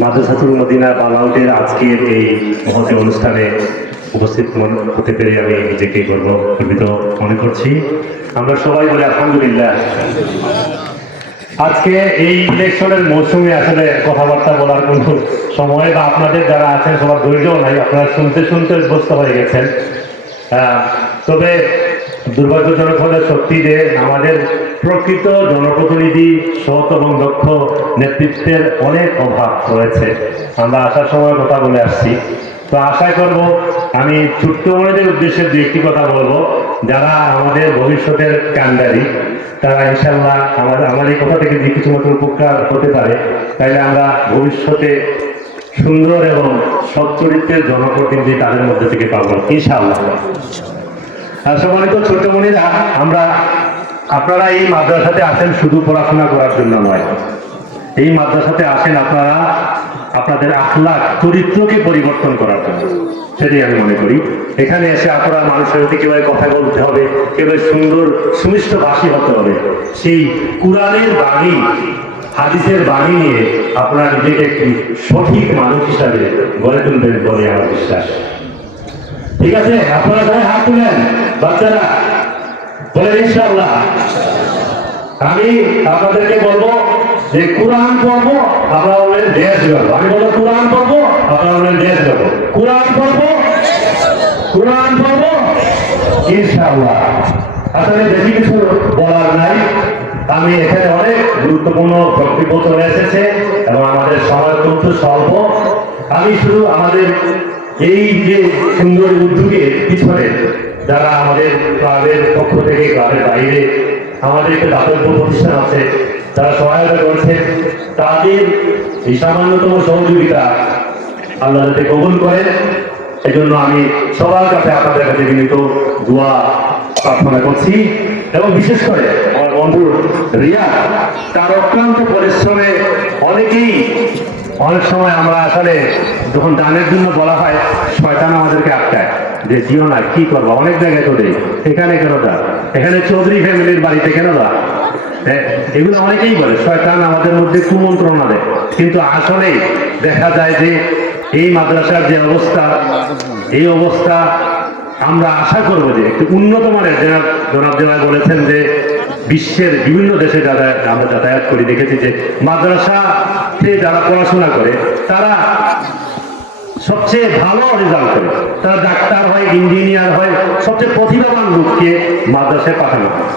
মাদ্রাসাতুল Medina বালাউটের আজকের এই মহতি অনুষ্ঠানে উপস্থিত হতে পেরে আমি নিজেকে গর্বিত মনে করছি। আমরা সবাই বলি আলহামদুলিল্লাহ। আজকে এই ইলেকশনের মৌসুমে আসলে কথাবার্তা বলার কোনো সময় বা আপনাদের যারা আছেন সবার ধৈর্যও নাই, আপনারা শুনতে শুনতে অভ্যস্ত হয়ে গেছেন। তবে দুর্ভাগ্যজনক হলে সত্যি যে আমাদের প্রকৃত জনপ্রতিনিধি সৎ এবং দক্ষ নেতৃত্বের অনেক অভাব রয়েছে। আমরা আসার সময় কথা বলে আসছি, তো আশা করব আমি ছোট্ট মনেদের উদ্দেশ্যে দু একটি কথা বলবো। যারা আমাদের ভবিষ্যতের কান্ডারি তারা ইনশাল্লাহ আমার এই কথা থেকে যে কিছু মতো উপকার হতে পারে, তাইলে আমরা ভবিষ্যতে সুন্দর এবং সচ্চরিত্রের জনপ্রতিনিধি তাদের মধ্যে থেকে পাবো ইনশাআল্লাহ। আর সম্মানিত ছোট মনিরা, আপনারা এই মাদ্রাসাতে আসেন শুধু পড়াশোনা করার জন্য নয়, এই মাদ্রাসাতে আসেন আপনারা আপনাদের আখলাক চরিত্রকে পরিবর্তন করার জন্য। সেটাই আমি মনে করি। এখানে এসে আপনারা মানুষের সাথে কিভাবে কথা বলতে হবে, কিভাবে সুন্দর সুমিষ্ট ভাষী হতে হবে, সেই কোরআনের বাণী হাদিসের বাণী নিয়ে আপনারা নিজেকে একটি সঠিক মানুষ হিসাবে গড়ে তুলবেন বলে আমার বিশ্বাস। ঠিক আছে, আপনারা সবাই হাত তুলেন, বাচ্চারা বলেন ইনশাআল্লাহ। আমি আপনাদেরকে বলবো যে কোরআন পড়বো, আপনারা বলবেন দেশ গর্ব। আমি বলবো কোরআন পড়বো, আপনারা বলবেন দেশ গর্ব। কোরআন পড়বো, কোরআন পড়বো ইনশাআল্লাহ। আসলে বেশি কিছু বলার নাই। আমি এখানে অনেক গুরুত্বপূর্ণ বক্তব্য চলে এসেছে এবং আমাদের সময় খুব স্বল্প। আমি শুধু আমাদের এই যে সুন্দর উদ্যোগের পিছনে যারা আমাদের ক্লাবের পক্ষ থেকে, ক্লাবের বাইরে আমাদের একটা দাতব্য প্রতিষ্ঠান আছে, যারা সহায়তা করছে, তাদের এই সামান্যতম সহযোগিতা আল্লাহ যাতে কবুল করে, এজন্য আমি সবার কাছে আপনাদের কাছে বিনীত দোয়া প্রার্থনা করছি। এবং বিশেষ করে আমার বন্ধু রিয়া, তার অক্লান্ত পরিশ্রমে অনেক সময় আমরা আসলে যখন দানের জন্য বলা হয়, শয়তান আমাদেরকে আটকায় যে জিও না, কি করবো, অনেক জায়গায় তো দেয়, এখানে কেন দা, এখানে চৌধুরী ফ্যামিলির বাড়িতে কেন দা, এগুলো অনেকেই বলে। শয়তান আমাদের মধ্যে কুমন্ত্রণা দেয়, কিন্তু আসলে দেখা যায় যে এই মাদ্রাসার যে অবস্থা, এই অবস্থা আমরা আশা করবো যে একটু উন্নত মানের। জনাব বলেছেন যে বিশ্বের বিভিন্ন দেশে আমরা যাতায়াত করি, দেখেছি যে মাদ্রাসাতে যারা পড়াশোনা করে তারা সবচেয়ে ভালো রেজাল্ট করে, তারা ডাক্তার হয়, ইঞ্জিনিয়ার হয়, সবচেয়ে প্রতিভাবান লোককে মাদ্রাসায় পাঠানো হয়।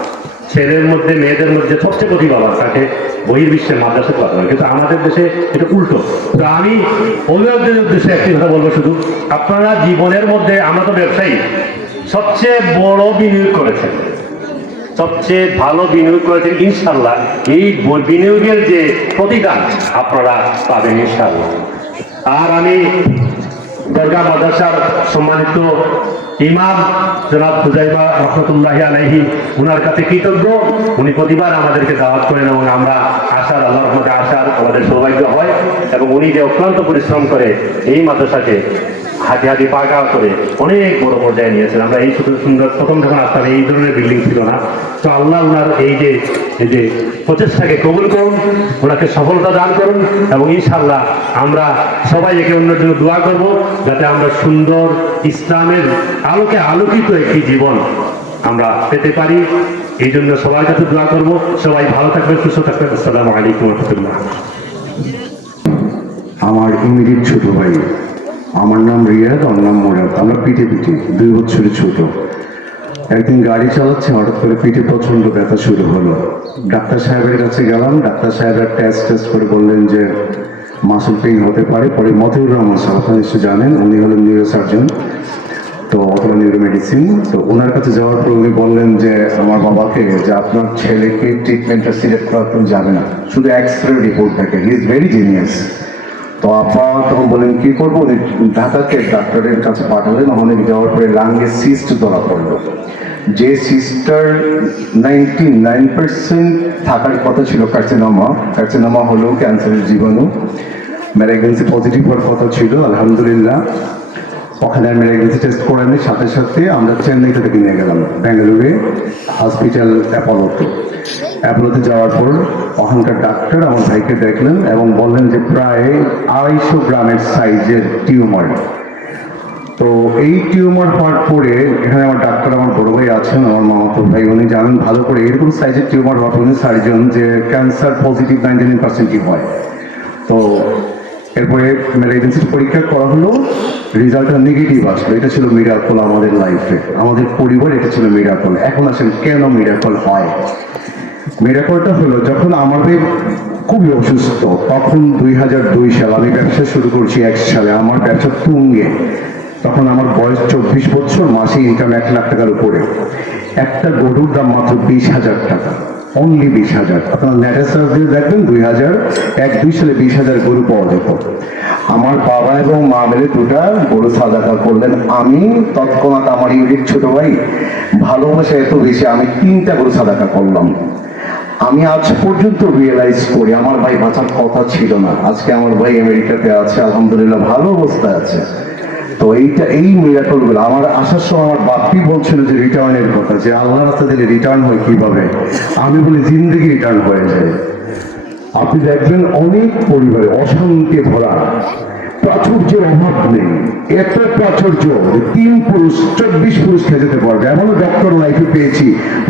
ছেলের মধ্যে মেয়েদের মধ্যে সবচেয়ে প্রতিভাবান তাকে বহির্বিশ্বের মাদ্রাসায় পাঠানো হয়, কিন্তু আমাদের দেশে এটা উল্টো। তো আমি অভিভাবকদের উদ্দেশ্যে একটি কথা বলবো, শুধু আপনারা জীবনের মধ্যে, আমরা তো ব্যবসায়ী, সবচেয়ে বড় বিনিয়োগ করেছেন, সবচেয়ে ভালো বিনিয়োগ করেছেন ইনশাল্লাহ। এই বিনিয়োগের যে প্রতিদান আপনারা পাবেন ইনশাল্লাহ। আর আমি দরগা মাদ্রাসার সম্মানিত ইমাম জনাব হুজাইফা রহমতুল্লাহি আলাইহি, উনার কাছে কৃতজ্ঞ। উনি প্রতিবার আমাদেরকে দাওয়াত করেন এবং আমরা আসার, আল্লাহর রহমতে আসার আমাদের সৌভাগ্য হয়। এবং উনি যে অক্লান্ত পরিশ্রম করে এই মাদ্রাসাকে হাতি পাকা করে অনেক বড় পর্যায়ে নিয়েছেন। আমরা এই ছোট সুন্দর প্রথম যখন আসতাম এই ধরনের বিল্ডিং ছিল না। তো আল্লাহ উনার এই যে প্রচেষ্টাকে কবুল করুন, ওনাকে সফলতা দান করুন এবং ইনশাআল্লাহ আমরা সবাই একে অন্যের জন্য দোয়া করব, যাতে আমরা সুন্দর ইসলামের আলোকে আলোকিত একটি জীবন আমরা পেতে পারি। এই জন্য সবার কাছে দোয়া করব। সবাই ভালো থাকবেন, সুস্থ থাকবেন। আসসালামু আলাইকুম ওয়া রাহমাতুল্লাহ। আমার ইমিডিয়েট ছোট ভাই, আমার নাম রিয়াদ, আমার নাম মোরাদ। আমরা পিঠে 2 বছরের ছোট। একদিন গাড়ি চালাচ্ছে, হঠাৎ করে পিঠে প্রচন্ড ব্যথা শুরু হলো। ডাক্তার সাহেবের কাছে গেলাম। ডাক্তার সাহেবের টেস্ট করে বললেন যে মাসল পেইন হতে পারে। পরে মতিউর রহমান সাহেব, আপনারা নিশ্চয় জানেন, উনি হলেন নিউরোসার্জন, তো অথবা নিউরো মেডিসিন। তো ওনার কাছে যাওয়ার পর উনি বললেন যে আমার বাবাকে, যে আপনার ছেলেকে ট্রিটমেন্টটা সিলেক্ট করার জন্য যাবে না, শুধু এক্সরে রিপোর্ট দেখে, হি ইজ ভেরি জিনিয়াস। তো আপা তখন বলেন কি করবো, ঢাকাকে ডাক্তারের কাছে পাঠালেন। অনেক যাওয়ার পরে লাঙ্গে সিস্ট ধরা পড়লো, যে সিস্টার 99% থাকার কথা ছিল কার্সিনোমা হলেও ক্যান্সারের জীবাণু, ম্যালিগন্যান্সি পজিটিভ হওয়ার কথা ছিল। আলহামদুলিল্লাহ ওখানে ম্যালিগন্যান্সি টেস্ট করানোর সাথে সাথে আমরা চেন্নাই থেকে নিয়ে গেলাম বেঙ্গালুরু হসপিটাল অ্যাপোলোতে যাওয়ার পর ওখানকার ডাক্তার আমার ভাইকে দেখলেন এবং বললেন যে প্রায় 250 গ্রামের সাইজের টিউমার। তো এই টিউমার হওয়ার পরে এখানে আমার ডাক্তার, আমার বড় ভাই আছেন, আমার মামাতো ভাই, উনি জানেন ভালো করে এরকম সাইজের টিউমার হওয়ার উনি সার্জন যে ক্যান্সার পজিটিভ 99% হয়। তো এরপরে এজেন্সির পরীক্ষা করা হলো, রেজাল্টটা নেগেটিভ আসলো। এটা ছিল মিরাকল আমাদের লাইফে, আমাদের পরিবার, এটা ছিল মিরাকল। এখন আসেন কেন মিরাকল হয়? মিরাকলটা হলো যখন আমাদের খুবই অসুস্থ, তখন 2002 সাল, আমি ব্যবসা শুরু করছি 1 সালে, আমার ব্যবসা তুঙ্গে। তখন আমার বয়স 24 বছর, মাসে ইনকাম 1 লাখ টাকার উপরে। একটা গরুর দাম মাত্র 20,000 টাকা, অনলি 20,000। আপনার নেটের সার্চ দিয়ে দেখবেন 2001-2 সালে 20,000 গরু পাওয়া যেত। আমার বাবা এবং মা মিলে 2টা গরু সাদাকা করলেন। আমি তৎক্ষণাৎ আমার ইউনিট ছোট ভাই ভালোবাসা এত বেশি, আমি 3টা গরু সাদাকা করলাম। আমি আজ পর্যন্ত রিয়েলাইজ করি আমার ভাই বাঁচার কথা ছিল না। আজকে আমার ভাই আমেরিকাতে আছে, আলহামদুলিল্লাহ ভালো অবস্থায় আছে। তো এই মিরাকল গুলো আমার আসার সময় আমার বাপ্পি বলছিল যে রিটার্নের কথা, যে আল্লাহ রাস্তা দিলে রিটার্ন হয় কিভাবে। আমি বলি জিন্দগি রিটার্ন হয়ে যায়। আপনি দেখবেন অনেক পরিবারে অশান্তি ভরা, প্রাচুর্যের অভাব নেই, এত প্রাচুর্য 3 পুরুষ 24 পুরুষ খেয়ে যেতে পারবে। এমনও ডক্টর লাইফে পেয়েছি,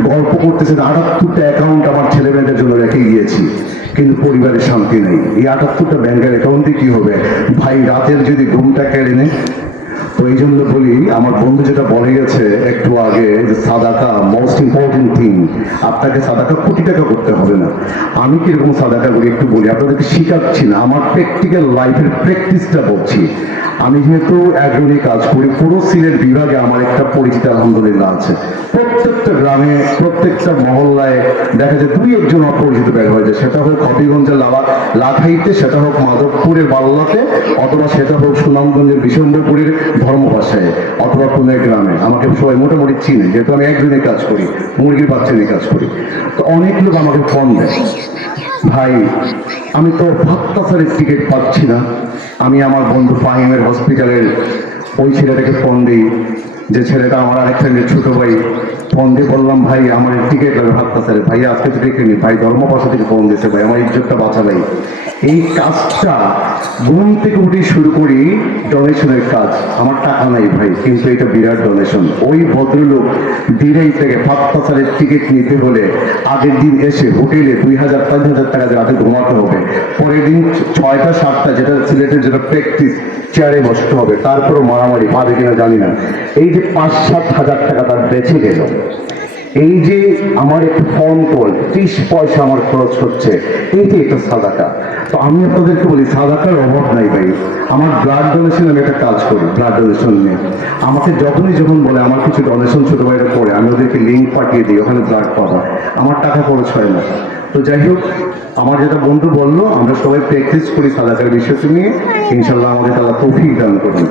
গল্প করতেছেন 78টা অ্যাকাউন্ট আমার ছেলে মেয়েদের জন্য রেখে গিয়েছি, কিন্তু পরিবারের শান্তি নেই। এই 78টা ব্যাংকের অ্যাকাউন্টে কি হবে? ভাই রাতের যদি ঘুমটা কেড়ে নেয়। তো এই জন্য বলি, আমার বন্ধু যেটা বলে গেছে একটু আগে, যে সাদাকা মোস্ট ইম্পর্টেন্ট থিং। আপনাকে সাদাকা কোটি টাকা করতে হবে না। আমি কিরকম সাদাকা করি একটু বলি, আপনাদেরকে শিখাচ্ছি না, আমার প্র্যাকটিক্যাল লাইফের প্র্যাকটিসটা বলছি। আমি যেহেতু একজনই কাজ করি, পুরো সিলেট বিভাগে আমার একটা পরিচিত আলহামদুলিল্লাহ আছে। প্রত্যেকটা গ্রামে, প্রত্যেকটা মহল্লায় দেখা যায় 2-1 অপরিচিত বের হয়ে যায়। সেটা হোক হবিগঞ্জের লাখাইতে, সেটা হোক মাধবপুরের বাল্লাতে, অথবা সেটা হোক সুনামগঞ্জের বিশম্বরপুরের ধর্মপাশায়, অথবা কোনো গ্রামে। আমাকে সবাই মোটামুটি চিনে, যেহেতু আমি একজনে কাজ করি, মুরগির বাচ্চা নিয়ে কাজ করি। তো অনেক লোক আমাকে ফোন দেয়, ভাই আমি তো ভাত্তাসারের টিকিট পাচ্ছি না। আমি আমার বন্ধু ফাহিমের হসপিটালের ওই ছেলেটাকে ফোন দিই, যে ছেলেটা আমার আরেকটা ছোট ভাই। ফোন দিয়ে বললাম, ভাই আমার টিকিট লাগবে ভাত্তাসারে। ভাই আজকে তো ডেকে নি। ভাই ধর্মপাশা থেকে ফোন দিয়েছে, ভাই আমার ইজ্জতটা বাঁচা ভাই। এই কাজটা ঘুম থেকে উঠে শুরু করি, ডোনেশনের কাজ। আমার টাকা নাই ভাই, কিন্তু এটা বিরাট ডোনেশন। ওই ভদ্রলোক দিনেই থেকে ভাত্তাসারের টিকিট নিতে হলে আগের দিন এসে হোটেলে 2,000-3,000 টাকা রাতে ঘুমাতে হবে। পরের দিন 6টা-7টা, যেটা সিলেটের যেটা প্র্যাকটিস, চেয়ারে বসতে হবে। তারপরও মারামারি পাবে কিনা জানি না। এই যে 5-7 হাজার টাকা তার বেঁচে গেল। এই যে আমার একটু ফোন কল, 30 পয়সা আমার খরচ হচ্ছে, এই যে একটা সাদাকা। তো আমি আপনাদেরকে বলি, সাদাকার অভাব নাই ভাই। আমার ব্লাড ডোনেশন, আমি একটা কাজ করি ব্লাড ডোনেশন নিয়ে। আমাকে যখন বলে আমার কিছু ডোনেশন ছোট ভাইরা করে, আমি ওদেরকে লিঙ্ক পাঠিয়ে দিই, ওখানে ব্লাড পাবো। আমার টাকা খরচ হয় না। তো যাই হোক, আমার যেটা বন্ধু বললো, আমরা সবাই প্র্যাকটিস করি সাদাকার বিষয়টি নিয়ে। ইনশাল্লাহ আমাদের তারা তৌফিক দান করুন।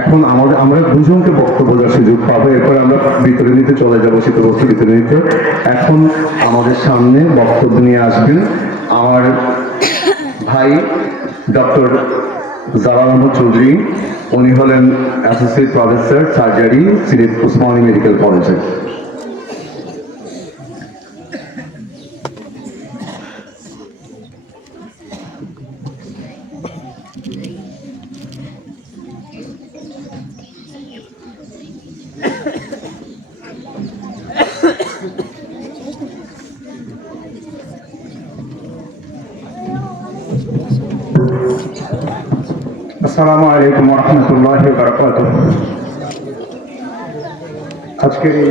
এখন আমরা 2জনকে বক্তব্য দেওয়ার সুযোগ পাবো, এরপরে আমরা ভিতরে নিতে চলে যাবো, শীতবস্ত্র ভিতরে নিতে। এখন আমাদের সামনে বক্তব্য নিয়ে আসবেন আমার ভাই ডক্টর জালাল আহমদ চৌধুরী। উনি হলেন associate professor surgery, Sylhet Usmani medical কলেজে। আসসালামু আলাইকুম ওয়া রাহমাতুল্লাহি ওয়া বারাকাতুহু। আজকের এই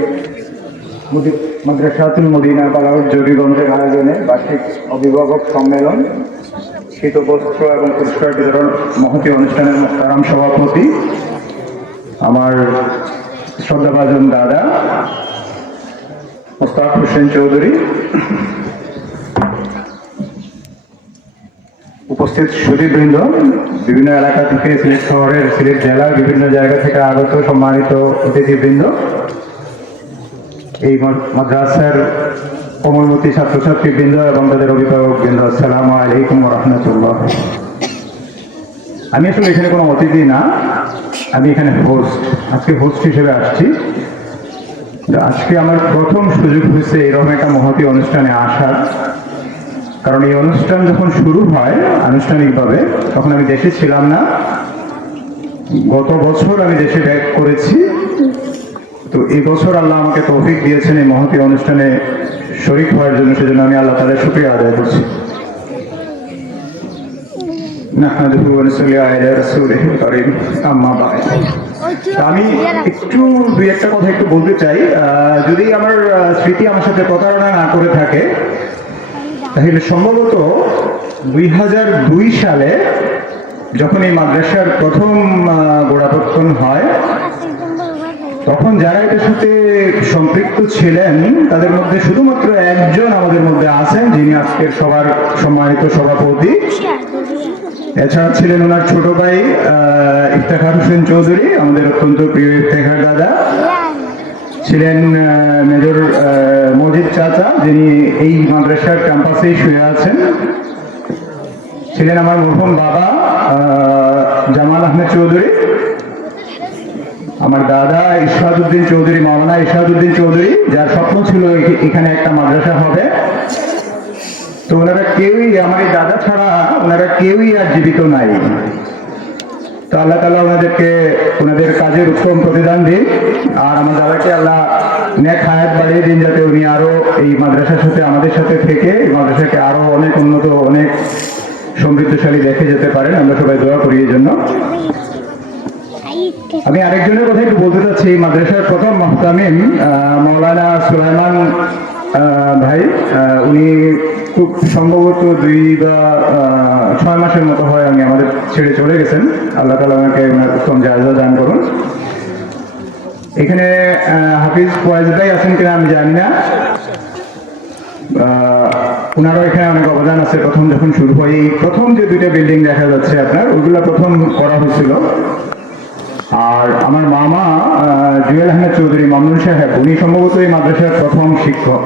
মাদ্রাসাতুল মদিনা বালাউল জরিগঞ্জের আয়োজনে বার্ষিক অভিভাবক সম্মেলন, শীতবস্ত্র এবং পুরস্কার বিতরণ মহতী অনুষ্ঠানের মোহতারাম সভাপতি আমার শ্রদ্ধাভাজন দাদা মোস্তাক হোসেন চৌধুরী, উপস্থিত সুধীবৃন্দ, বিভিন্ন এলাকা থেকে, সিলেট শহরের, সিলেট জেলার বিভিন্ন জায়গা থেকে আগত সম্মানিত অতিথিবৃন্দ, এই মাদ্রাসার কোমলমতি ছাত্রছাত্রীবৃন্দ এবং তাদের অভিভাবকবৃন্দ, আসসালামু আলাইকুম ওয়া রাহমাতুল্লাহ। আমি আসলে এখানে কোনো অতিথি না, আমি এখানে হোস্ট, আজকে হোস্ট হিসেবে আসছি। আজকে আমার প্রথম সুযোগ হয়েছে এরকম একটা মহতী অনুষ্ঠানে আসার। কারণ এই অনুষ্ঠান যখন শুরু হয় আনুষ্ঠানিকভাবে তখন আমি দেশে ছিলাম না। গত বছর আমি দেশে ব্যাক করেছি। তো এই বছর আল্লাহ আমাকে তৌফিক দিয়েছেন এই মহতী অনুষ্ঠানে শরীক হওয়ার জন্য, সেজন্য আমি আল্লাহ তাআলার শুকরিয়া আদায় করছি। নাহমাদুহু ওয়া নুসাল্লি আলা রাসূলিহিল কারীম, আম্মা বা'দ। আমি একটু দুই একটা কথা একটু বলতে চাই। যদি আমার স্মৃতি আমার সাথে প্রতারণা না করে থাকে, তাহলে সম্ভবত 2002 সালে যখন এই মাদ্রাসার প্রথম গোড়াপত্তন হয়, তখন যারা এটার সাথে সম্পৃক্ত ছিলেন তাদের মধ্যে শুধুমাত্র একজন আমাদের মধ্যে আছেন, যিনি আজকের সবার সম্মানিত সভাপতি। এছাড়া ছিলেন ওনার ছোট ভাই ইফতেখার হোসেন চৌধুরী, আমাদের অত্যন্ত প্রিয় ইফতেখার দাদা। ছিলেন মেজর মজিদ চাচা, যিনি এই মাদ্রাসার ক্যাম্পাসেই শুয়ে আছেন। ছিলেন আমার মরহুম বাবা জামাল আহমেদ চৌধুরী, আমার দাদা ইশরাদউদ্দিন চৌধুরী, মাওলানা ইশরাদউদ্দিন চৌধুরী, যার স্বপ্ন ছিল এখানে একটা মাদ্রাসা হবে। তো ওনারা কেউই, আমার এই দাদা ছাড়া ওনারা কেউই আর জীবিত নাই। তো আল্লাহ তাআলা ওনাদেরকে ওনাদের কাজের উত্তম প্রতিদান দিন, আর আমার দাদাকে আল্লাহ নেক হায়াত বাড়িয়ে দিন, যাতে উনি আরো এই মাদ্রাসার সাথে আমাদের সাথে থেকে এই মাদ্রাসাকে আরো অনেক উন্নত, অনেক সমৃদ্ধশালী দেখে যেতে পারেন। আমরা সবাই দোয়া করি এই জন্য। আমি আরেকজনের কথা একটু বলতে চাচ্ছি। এই মাদ্রাসার প্রথম মুহতামিম মাওলানা সুলাইমান ভাই, উনি খুব সম্ভবত 2 বা 6 মাসের মতো হয় উনি আমাদের ছেড়ে চলে গেছেন। আল্লাহ তাআলা ওনাকে ওনার উত্তম জায়গা দান করুন। এখানে হাফিজ ফয়েজ ভাই আছেন কিনা আমি জানি না, ওনারও এখানে অনেক অবদান আছে। প্রথম যখন শুরু হয়, এই প্রথম যে 2টা বিল্ডিং দেখা যাচ্ছে আপনার, ওইগুলো প্রথম করা হয়েছিল। আর আমার মামা জুয়েল আহমেদ চৌধুরী মামুন সাহেব, উনি সম্ভবত এই মাদ্রাসার প্রথম শিক্ষক।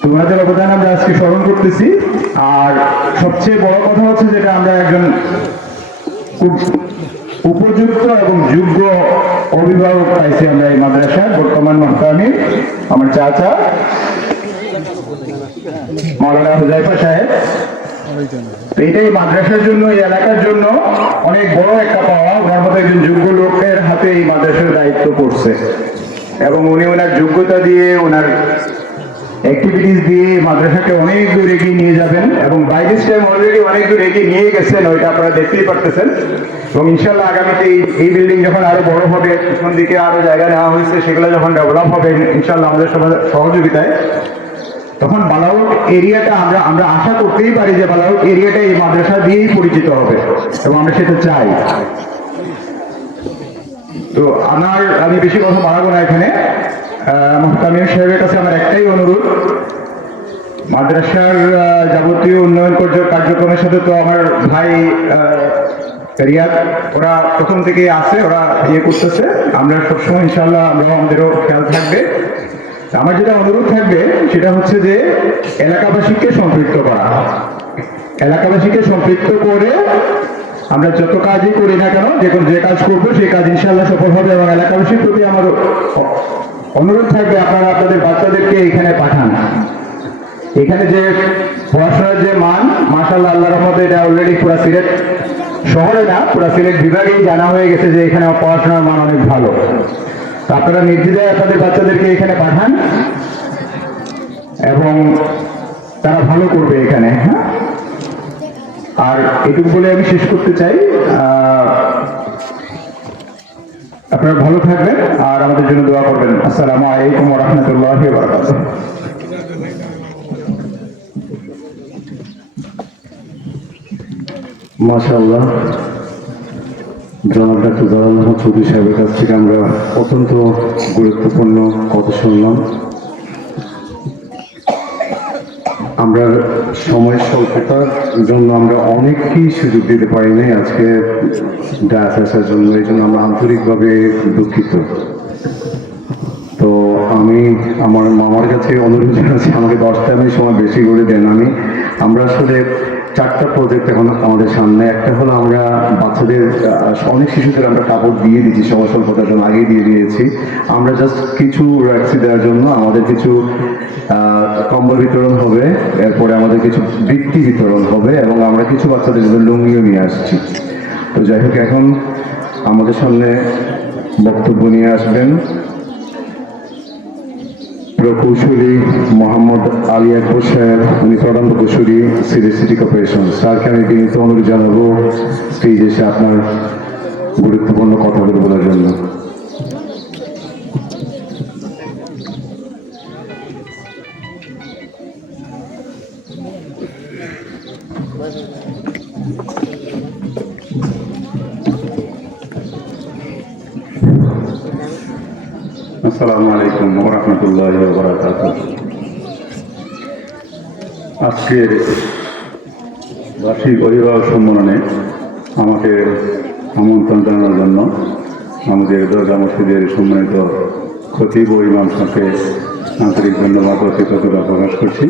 তো ওনাদের অবদান আমরা আজকে স্মরণ করতেছি। আর সবচেয়ে বড় কথা হচ্ছে যেটা, আমরা একজন খুব উপযুক্ত এবং যোগ্য অভিভাবক পাইছি আমরা এই মাদ্রাসার। বর্তমান মুহতামিম আমার চাচা মাওলানা হুজাইফা সাহেব। এটাই মাদ্রাসার জন্য, এই এলাকার জন্য অনেক বড় একটা পাওয়া। ওনার মতো একজন যোগ্য লোকের হাতে এই মাদ্রাসার দায়িত্ব পড়ছে, এবং উনি ওনার যোগ্যতা দিয়ে, ওনার অ্যাক্টিভিটিস দিয়ে মাদ্রাসাকে অনেক দূর এগিয়ে নিয়ে যাবেন, এবং বাই দিস টাইম অলরেডি অনেক দূর এগিয়ে নিয়ে গেছেন, ওইটা আপনারা দেখতেই পারতেছেন। এবং ইনশাল্লাহ আগামীতে এই বিল্ডিং যখন আরো বড় হবে, পিছন দিকে আরো জায়গা নেওয়া হয়েছে, সেগুলো যখন ডেভেলপ হবে ইনশাল্লাহ আমাদের সহযোগিতায়, তখন বালাউট এরিয়াটা আমরা আশা করতেই পারি যে বালাউট এরিয়াটা এই মাদ্রাসা দিয়েই পরিচিত হবে, এবং আমরা সেটা চাই। তো আমি বেশি কথা বাড়াবো না এখানে। মুহতামিম সাহেবের কাছে আমার একটাই অনুরোধ, মাদ্রাসার যাবতীয় উন্নয়ন কার্যক্রমের সাথে তো আমার ভাই রিয়াদ, ওরা প্রথম থেকেই আছে, ওরা করতেছে। আমরা সবসময় ইনশাল্লাহ আমাদেরও খেয়াল থাকবে। আমার যেটা অনুরোধ থাকবে সেটা হচ্ছে যে এলাকাবাসীকে সম্পৃক্ত করা। এলাকাবাসীকে সম্পৃক্ত করে আমরা যত কাজই করি না কেন, যে কাজ করবো সেই কাজ ইনশাল্লাহ সফল হবে। এবং এলাকাবাসীর প্রতি আমার অনুরোধ থাকবে, আপনারা আপনাদের বাচ্চাদেরকে এখানে পাঠান। এখানে যে পড়াশোনার যে মান, মাশাআল্লাহ, আল্লাহর রহমতে এটা অলরেডি পুরা সিলেট শহরে না, পুরা সিলেট বিভাগেই জানা হয়ে গেছে যে এখানে পড়াশোনার মান অনেক ভালো। আপনারা নির্দ্বিধায় আপনাদের বাচ্চাদেরকে এখানে পাঠান, এবং তারা ভালো করবে এখানে। হ্যাঁ, আর এটুকু বলে আমি শেষ করতে চাই। আপনারা ভালো থাকবেন আর আমাদের জন্য দোয়া করবেন। আসসালামু আলাইকুম ওয়া রাহমাতুল্লাহি ওয়া বারাকাতুহু। মাশাআল্লাহ, জনাব ডাক্তার জালাল আহমদ চৌধুরী সাহেবের কাছ থেকে আমরা অত্যন্ত গুরুত্বপূর্ণ কথা শুনলাম। আমরা সময় স্বল্পতার জন্য আমরা অনেককেই সুযোগ দিতে পারি নাই আজকে ডায়াস আসার জন্য, এই জন্য আমরা আন্তরিকভাবে দুঃখিত। তো আমি আমার মামার কাছে অনুরোধ জানাচ্ছি, আমাকে 10টা মিনিট সময় বেশি করে দেন। আমরা আসলে 4টা প্রজেক্ট এখন আমাদের সামনে। একটা হলো আমরা বাচ্চাদের অনেক শিশুদের আমরা কাপড় দিয়ে দিচ্ছি, সমাজ স্বল্পতার জন্য আগেই দিয়ে দিয়েছি। আমরা জাস্ট কিছু রাখছি দেওয়ার জন্য, আমাদের কিছু কম্বল বিতরণ হবে, এরপরে আমাদের কিছু বৃত্তি বিতরণ হবে এবং আমরা কিছু বাচ্চাদের জন্য লুঙ্গিও নিয়ে আসছি। তো যাই হোক, এখন আমাদের সামনে বক্তব্য নিয়ে আসবেন প্রকৌশলী মোহাম্মদ আলী আকবর সাহেব, উনি প্রধান প্রকৌশলী সিটি কর্পোরেশন। স্যারকে আমি বিনীত অনুরোধ জানাবো স্টেজে এসে আপনার গুরুত্বপূর্ণ কথাগুলো বলার জন্য। আসসালামু আলাইকুম ওয়া রাহমাতুল্লাহি ওয়া বারাকাতুহু। আজকের বার্ষিক অভিভাবক সম্মেলনে আমাকে আমন্ত্রণ জানানোর জন্য আমাদের দরগা মসজিদের সম্মানিত খতিব ও ইমাম সাহেবকে আন্তরিক ধন্যবাদ ও কৃতজ্ঞতা প্রকাশ করছি।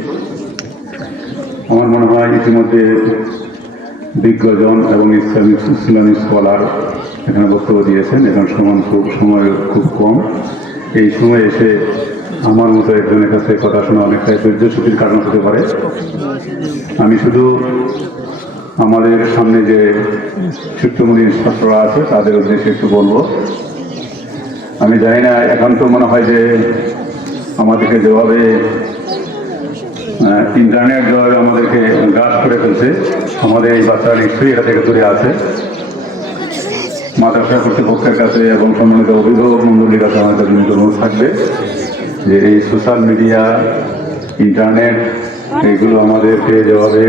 আমার মনে হয় ইতিমধ্যে বিজ্ঞজন এবং ইসলামিক স্কলার এখানে বক্তব্য দিয়েছেন। এখন সময় খুব কম। এই সময় এসে আমার মতো একজনের কাছে কথা শোনা অনেকটাই ধৈর্যচ্যুতির কারণ হতে পারে। আমি শুধু আমাদের সামনে যে শিক্ষামূলক ছাত্ররা আছে তাদের উদ্দেশ্যে একটু বলবো। আমি জানি না, এখন তো মনে হয় যে আমাদেরকে যেভাবে ইন্টারনেট যেভাবে আমাদেরকে গ্রাস করে ফেলছে, আমাদের এই বাচ্চারা নিশ্চয়ই এটা থেকে দূরে আছে। মাদ্রাসা কর্তৃপক্ষের কাছে এবং সম্মানিত অভিভাবক মণ্ডলীর কাছে আমাদের অনুরোধ থাকবে যে এই সোশ্যাল মিডিয়া, ইন্টারনেট এগুলো আমাদেরকে যেভাবে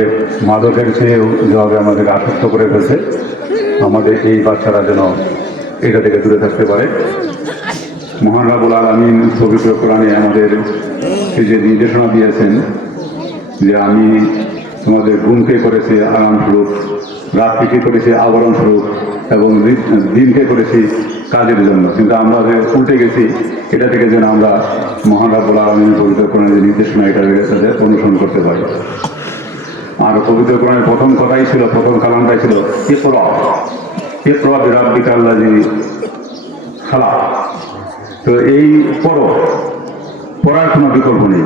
মাদকের চেয়েও যেভাবে আমাদেরকে আসক্ত করে ফেলছে, আমাদের এই বাচ্চারা যেন এটা থেকে দূরে থাকতে পারে। মহান রাব্বুল আলামিন পবিত্র কোরআনে আমাদের এই যে নির্দেশনা দিয়েছেন যে আমি তোমাদের ঘুমকে করেছি আরাম স্বরূপ, রাত্রিকে করেছি আবরণ স্বরূপ এবং দিনকে করেছি কাজের জন্য। কিন্তু আমরা যে উল্টে গেছি, এটা থেকে যেন আমরা মহান রাব্বুল আলামিনের পবিত্র কোরআনের যে নির্দেশনা এটা অনুসরণ করতে পারি। আর পবিত্র কোরআনের প্রথম কথাই ছিল, প্রথম কালামটাই ছিল ইকরা বিরাব্বিকাল্লাযী খালাক। তো এই পড়ার কোনো বিকল্প নেই।